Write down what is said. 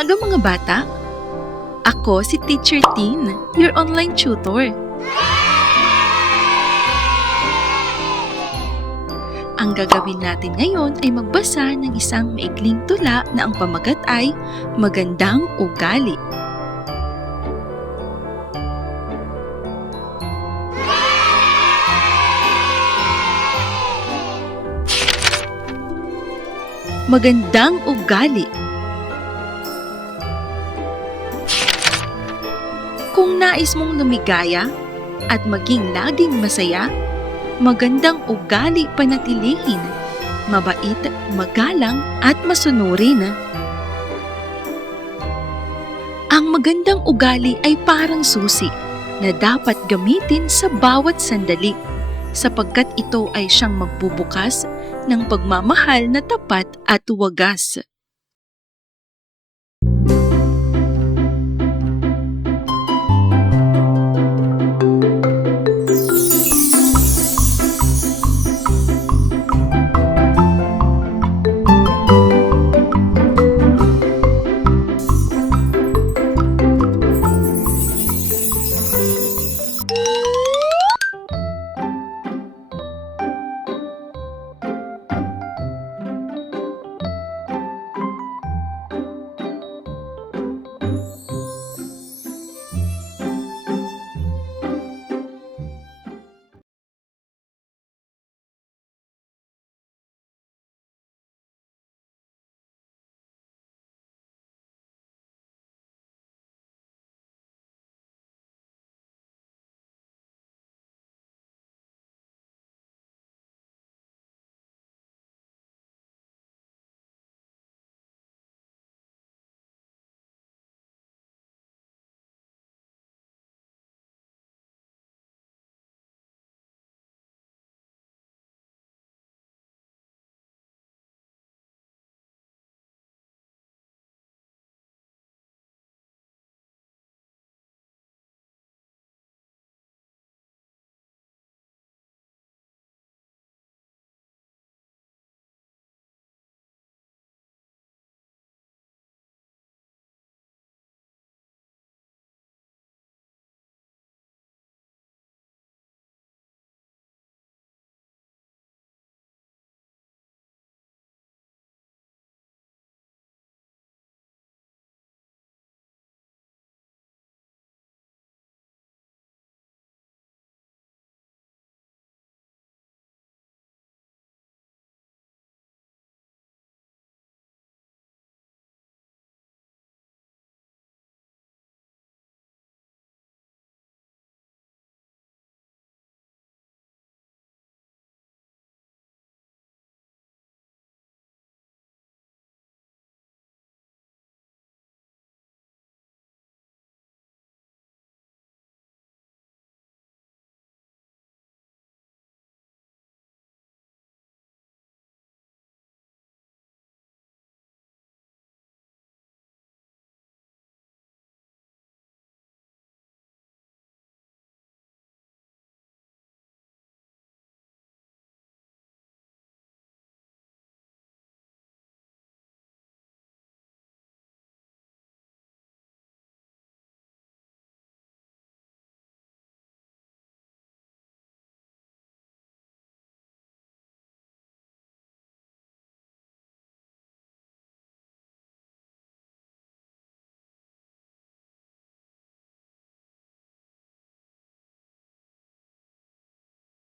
umaga mga bata! Ako si Teacher Tin, your online tutor. Ang gagawin natin ngayon ay magbasa ng isang maikling tula na ang pamagat ay Magandang Ugali. Magandang ugali. Kung nais mong lumigaya at maging laging masaya, magandang ugali panatilihin, mabait, magalang at masunurin. Ang magandang ugali ay parang susi na dapat gamitin sa bawat sandali sapagkat ito ay siyang magbubukas ng pagmamahal na tapat at wagas.